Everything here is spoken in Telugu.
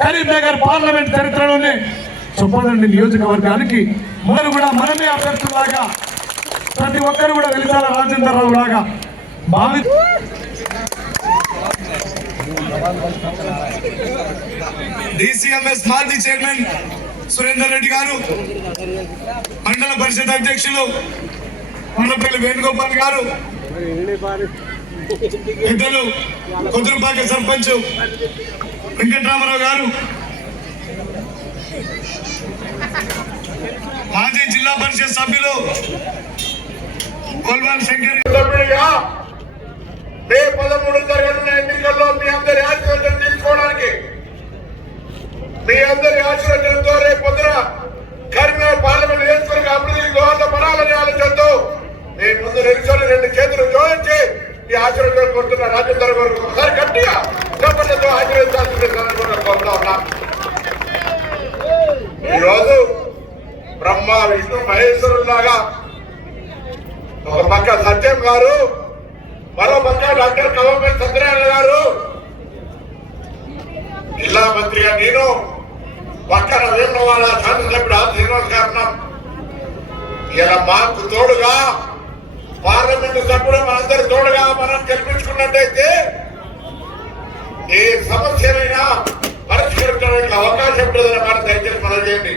కరీంనగర్ పార్లమెంట్ చరిత్రలోనే చొప్పదండి నియోజకవర్గానికి మనం కూడా మనమే అభ్యర్థులాగా ప్రతి ఒక్కరు కూడా వెలిసాల రాజేందర్ రావు లాగా భావి డిసిఎంఎస్ మాజీ చైర్మన్ సురేందర్ రెడ్డి గారు, మండల పరిషత్ అధ్యక్షులు కొండపల్లి వేణుగోపాల్ గారు, పెద్దలు కుదురుపాక సర్పంచ్ వెంకటరామారావు గారు, మాజీ జిల్లా పరిషత్ సభ్యులు కోల్వాల్ శంకర్ సభ్యుడిగా మే 13 జరగనున్న ఎన్నికల్లో మీ అందరి ఆశీర్వాదం తీసుకోవడానికి, మీ అందరి ఆశీర్వాదంతో రేపు పొద్దున కరీంనగర్ పార్లమెంట్ నియోజకవర్గ అభివృద్ధికి దోహదపడాలని ఆలోచనతో నేను ముందు నిలుచొని 2 చేతులు జోడించి ఈ ఆశీర్వాదం కోరుతున్న రాజేందర్ గారు ఒకసారి గట్టిగా ప్రపంచంతో ఆశీర్వదించాల్సింది కోరుతా ఉన్నా. ఈరోజు బ్రహ్మ విష్ణు మహేశ్వరులాగా ఒక పక్క సత్యం గారు, మరో పక్క డాక్టర్ కవంపల్లి సత్యనారాయణ గారు, జిల్లా మంత్రిగా నేను, పక్కన వేములవాడ శాసనసభ్యుడు శ్రీనివాస్ గారు, ఇలా మాకు తోడుగా పార్లమెంటు సభ్యుడు మనందరి తోడుగా మనం గెలిపించుకున్నట్టయితే ఏ సమస్యనైనా పరిష్కరించడానికి అవకాశం ఉంటుందని మనం దయచేసి మనం చేయండి.